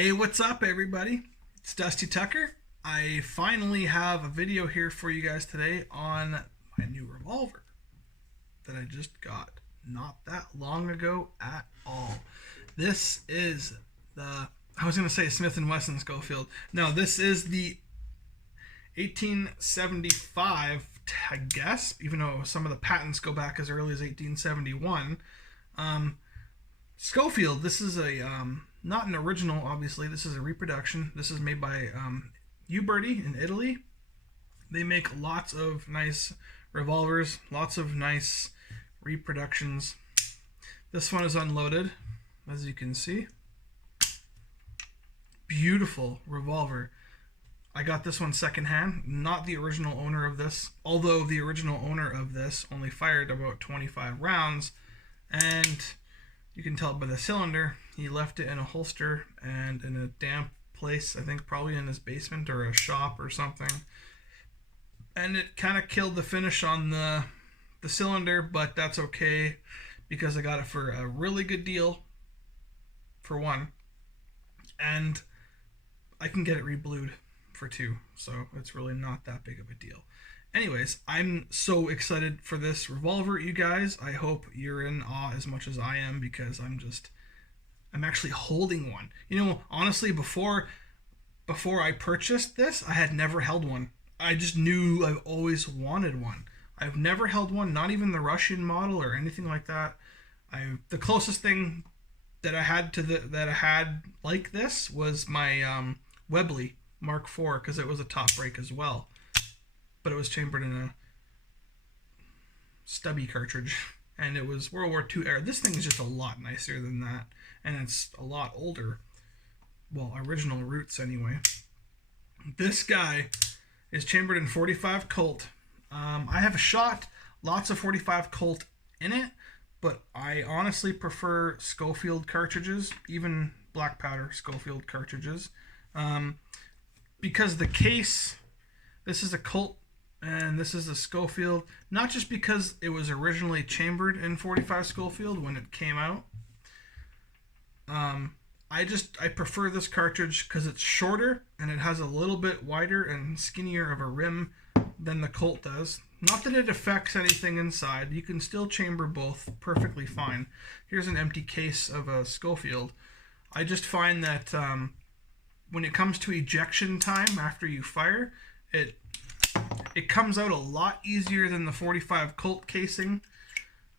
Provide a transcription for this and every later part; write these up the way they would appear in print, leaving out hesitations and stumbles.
Hey, what's up, everybody? It's Dusty Tucker. I finally have a video here for you guys today on my new revolver that I just got not that long ago at all. This is I was going to say Smith & Wesson Scholfield. No, this is the 1875, I guess, even though some of the patents go back as early as 1871. Scholfield, this is not an original, obviously. This is a reproduction. This is made by Uberti in Italy. They make lots of nice revolvers, lots of nice reproductions. This one is unloaded, as you can see. Beautiful revolver. I got this one secondhand, not the original owner of this, although the original owner of this only fired about 25 rounds, and you can tell by the cylinder, he left it in a holster and in a damp place, I think probably in his basement or a shop or something, and it kind of killed the finish on the cylinder, but that's okay because I got it for a really good deal, for one, and I can get it reblued for two, so it's really not that big of a deal. Anyways, I'm so excited for this revolver, you guys. I hope you're in awe as much as I am, because I'm actually holding one. You know, honestly, before I purchased this, I had never held one. I just knew I've always wanted one. I've never held one, not even the Russian model or anything like that. The closest thing that I had like this was my Webley Mark IV, because it was a top break as well, but it was chambered in a stubby cartridge, and it was World War II era. This thing is just a lot nicer than that, and it's a lot older. Well, original roots anyway. This guy is chambered in 45 Colt. I have shot lots of 45 Colt in it, but I honestly prefer Scholfield cartridges, even black powder Scholfield cartridges, because the case, this is a Colt and this is a Scholfield, not just because it was originally chambered in 45 Scholfield when it came out. I prefer this cartridge because it's shorter and it has a little bit wider and skinnier of a rim than the Colt does. Not that it affects anything inside. You can still chamber both perfectly fine. Here's an empty case of a Scholfield. I just find that when it comes to ejection time after you fire, it comes out a lot easier than the 45 Colt casing,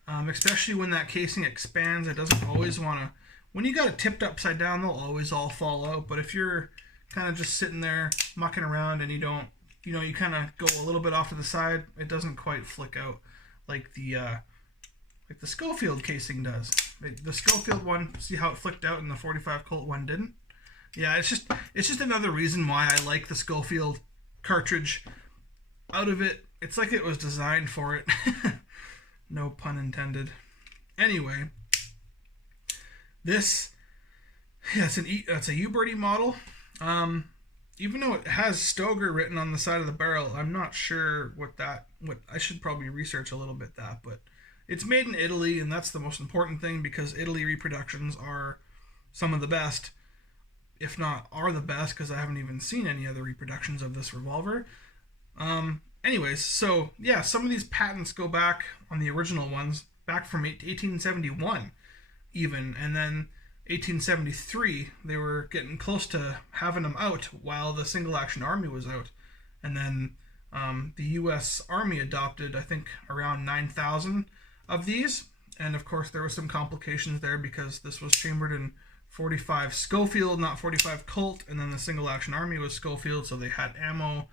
especially when that casing expands. It doesn't always want to, when you got it tipped upside down, they'll always all fall out, but if you're kind of just sitting there mucking around and you don't, you kind of go a little bit off to the side, it doesn't quite flick out like the Scholfield casing does. The Scholfield one, see how it flicked out and the 45 Colt one didn't? Yeah, it's just another reason why I like the Scholfield cartridge. Out of it, it's like it was designed for it. No pun intended. Anyway, it's a Uberti model. Even though it has Stoger written on the side of the barrel, I'm not sure what I should probably research a little bit that, but it's made in Italy, and that's the most important thing, because Italy reproductions are some of the best, if not are the best, because I haven't even seen any other reproductions of this revolver. Anyways, so yeah, some of these patents go back on the original ones, back from 1871 even, and then 1873, they were getting close to having them out while the Single Action Army was out. And then the U.S. Army adopted, I think, around 9,000 of these. And of course, there were some complications there because this was chambered in 45 Scholfield, not 45 Colt. And then the Single Action Army was Scholfield, so they had ammo.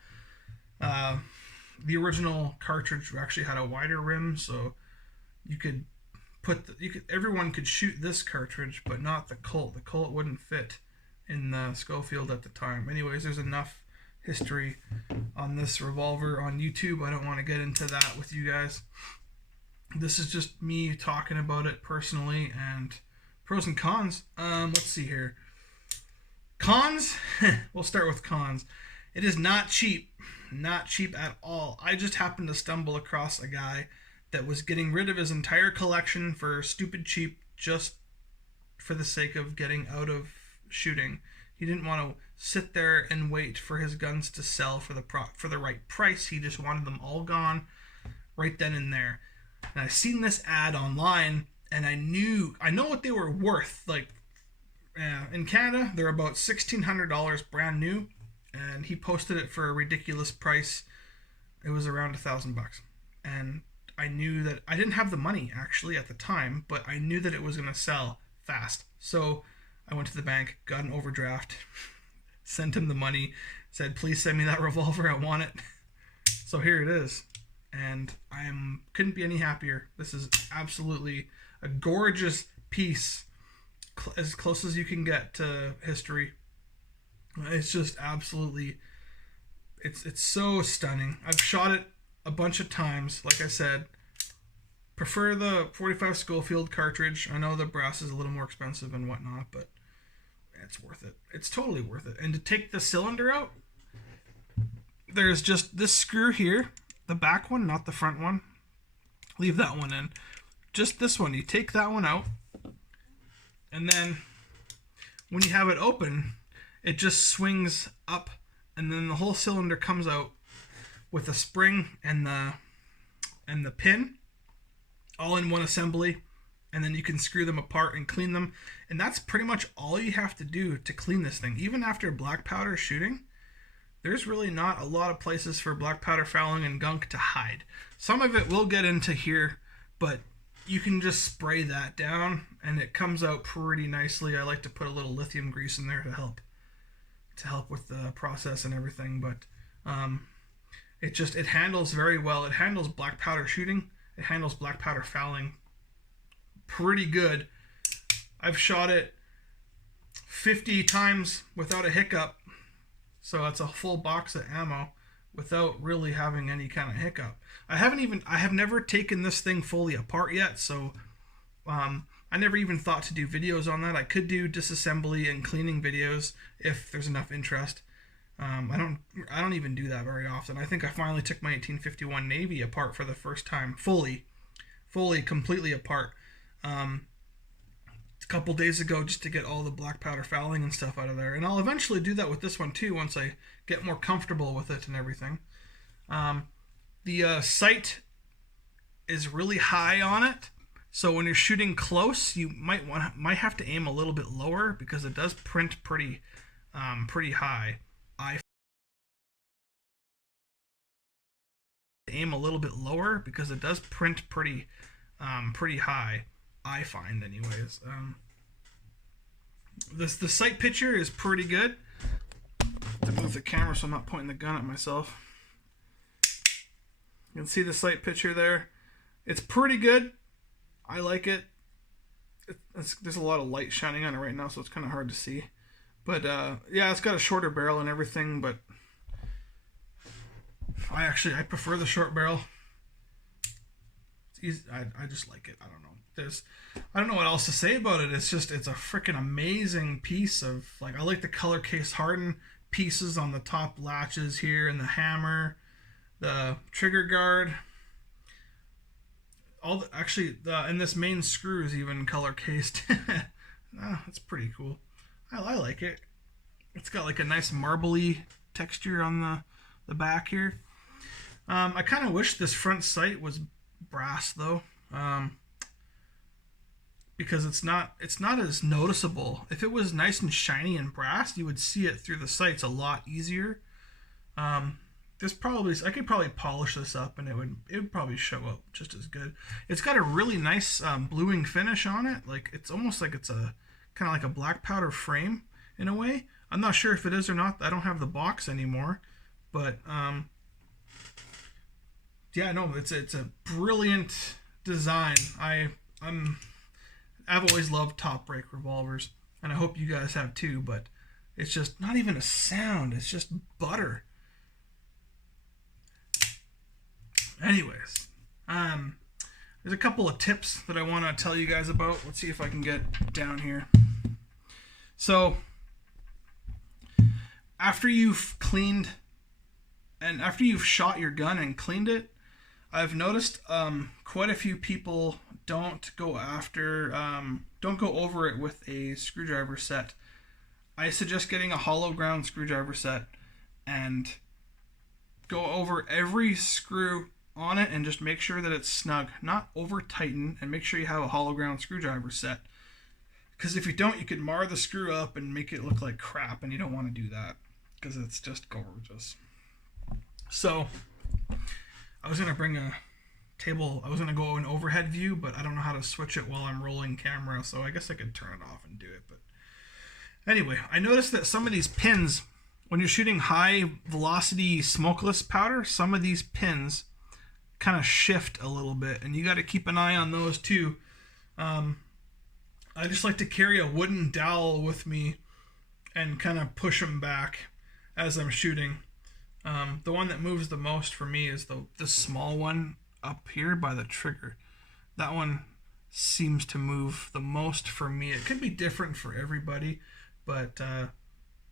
The original cartridge actually had a wider rim, so you could everyone could shoot this cartridge, but not the Colt. The Colt wouldn't fit in the Scholfield at the time. Anyways, there's enough history on this revolver on YouTube. I don't want to get into that with you guys. This is just me talking about it personally, and pros and cons. Let's see here. Cons? We'll start with cons. It is not cheap. Not cheap at all. I just happened to stumble across a guy that was getting rid of his entire collection for stupid cheap, just for the sake of getting out of shooting. He didn't want to sit there and wait for his guns to sell for the right price. He just wanted them all gone right then and there. And I seen this ad online, and I know what they were worth. Like in Canada, they're about $1,600 brand new, and he posted it for a ridiculous price. It was around $1,000, and I knew that I didn't have the money actually at the time, but I knew that it was going to sell fast. So I went to the bank, got an overdraft, sent him the money, said, "Please send me that revolver. I want it." So here it is, and I couldn't be any happier. This is absolutely a gorgeous piece, as close as you can get to history. It's just absolutely, it's so stunning. I've shot it a bunch of times. Like I said, prefer the 45 Scholfield cartridge. I know the brass is a little more expensive and whatnot, but it's worth it. It's totally worth it. And to take the cylinder out, there's just this screw here, the back one, not the front one. Leave that one in. Just this one. You take that one out, and then when you have it open, it just swings up, and then the whole cylinder comes out with a spring and the pin all in one assembly, and then you can screw them apart and clean them. And that's pretty much all you have to do to clean this thing. Even after black powder shooting, there's really not a lot of places for black powder fouling and gunk to hide. Some of it will get into here, but you can just spray that down and it comes out pretty nicely. I like to put a little lithium grease in there to help with the process and everything, but it handles very well. It handles black powder shooting. It handles black powder fouling pretty good. I've shot it 50 times without a hiccup, so that's a full box of ammo without really having any kind of hiccup. I have never taken this thing fully apart yet, so I never even thought to do videos on that. I could do disassembly and cleaning videos if there's enough interest. I don't even do that very often. I think I finally took my 1851 Navy apart for the first time, fully, completely apart, a couple days ago, just to get all the black powder fouling and stuff out of there. And I'll eventually do that with this one too, once I get more comfortable with it and everything. The sight is really high on it, so when you're shooting close, you might have to aim a little bit lower because it does print pretty high. Aim a little bit lower because it does print pretty high, I find anyways. The sight picture is pretty good. To move the camera so I'm not pointing the gun at myself. You can see the sight picture there. It's pretty good. I like it. There's a lot of light shining on it right now, so it's kind of hard to see. But yeah, it's got a shorter barrel and everything, but I prefer the short barrel. It's easy. I just like it. I don't know. I don't know what else to say about it. It's a freaking amazing piece of, like, I like the color case hardened pieces on the top latches here, and the hammer, the trigger guard. And this main screw is even color cased. That's pretty cool. I like it. It's got like a nice marbly texture on the back here. I kind of wish this front sight was brass though, because it's not as noticeable. If it was nice and shiny and brass, you would see it through the sights a lot easier. I could probably polish this up and it would probably show up just as good. It's got a really nice bluing finish on it. Like, it's almost like it's a kind of like a black powder frame in a way. I'm not sure if it is or not. I don't have the box anymore, but yeah, no, it's a brilliant design. I've always loved top break revolvers, and I hope you guys have too, but it's just not even a sound. It's just butter. Anyways, there's a couple of tips that I want to tell you guys about. Let's see if I can get down here. So, after you've cleaned and after you've shot your gun and cleaned it, I've noticed quite a few people don't go over it with a screwdriver set. I suggest getting a hollow ground screwdriver set and go over every screw on it and just make sure that it's snug, not over tighten, and make sure you have a hollow ground screwdriver set. Because if you don't, you could mar the screw up and make it look like crap, and you don't want to do that because it's just gorgeous. So I was going to bring a table. I was going to go an overhead view, but I don't know how to switch it while I'm rolling camera, so I guess I could turn it off and do it. But anyway, I noticed that some of these pins, when you're shooting high velocity smokeless powder, some of these pins kind of shift a little bit, and you got to keep an eye on those too. I just like to carry a wooden dowel with me and kind of push them back as I'm shooting. The one that moves the most for me is the small one up here by the trigger. That one seems to move the most for me. It could be different for everybody, but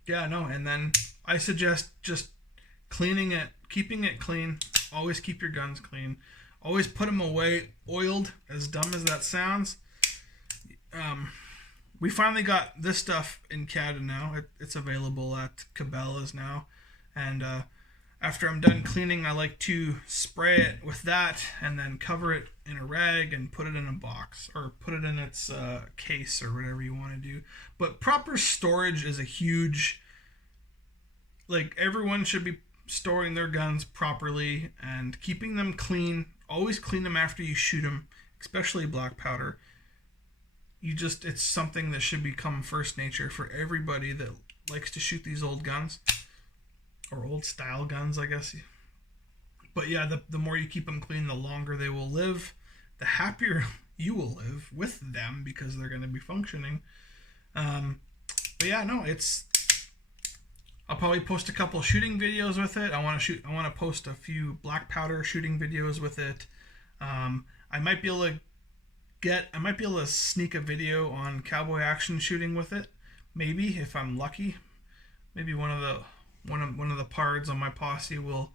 yeah, no. And then I suggest just cleaning it, keeping it clean. Always keep your guns clean. Always put them away oiled, as dumb as that sounds. We finally got this stuff in Canada now. It's available at Cabela's now. And after I'm done cleaning, I like to spray it with that and then cover it in a rag and put it in a box or put it in its case or whatever you want to do. But proper storage is a huge... Like, everyone should be storing their guns properly and keeping them clean. Always clean them after you shoot them, especially black powder. It's something that should become first nature for everybody that likes to shoot these old guns, or old style guns, I guess. But yeah, the more you keep them clean, the longer they will live, the happier you will live with them because they're going to be functioning. But yeah, no, I'll probably post a couple shooting videos with it. I want to post a few black powder shooting videos with it. I might be able to sneak a video on cowboy action shooting with it, maybe, if I'm lucky. Maybe one of the pards on my posse will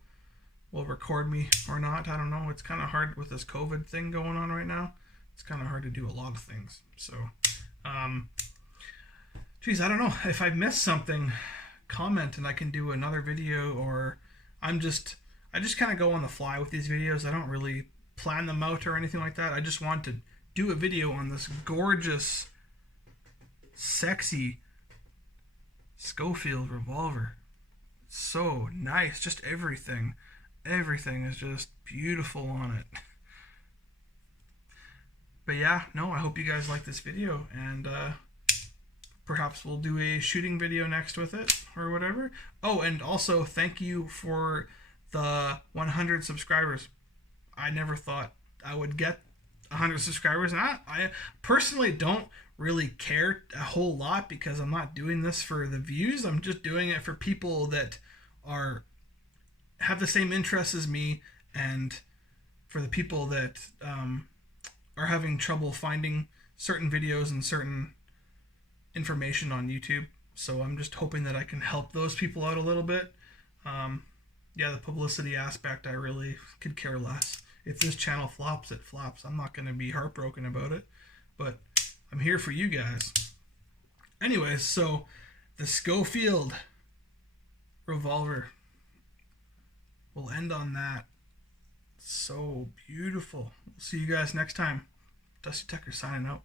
record me or not. I don't know. It's kind of hard with this COVID thing going on right now. It's kind of hard to do a lot of things. So, geez, I don't know if I missed something. Comment and I can do another video, or I just kind of go on the fly with these videos. I don't really plan them out or anything like that. I just want to do a video on this gorgeous, sexy Scholfield revolver. It's so nice. Just everything is just beautiful on it. But yeah, no, I hope you guys like this video, and perhaps we'll do a shooting video next with it or whatever. Oh, and also thank you for the 100 subscribers. I never thought I would get 100 subscribers, and I personally don't really care a whole lot because I'm not doing this for the views. I'm just doing it for people that have the same interests as me, and for the people that are having trouble finding certain videos and certain information on YouTube. So I'm just hoping that I can help those people out a little bit. Yeah, the publicity aspect, I really could care less. If this channel flops, it flops. I'm not going to be heartbroken about it, but I'm here for you guys. Anyways, so the Scholfield revolver, we'll end on that. So beautiful. We'll see you guys next time. Dusty Tucker signing out.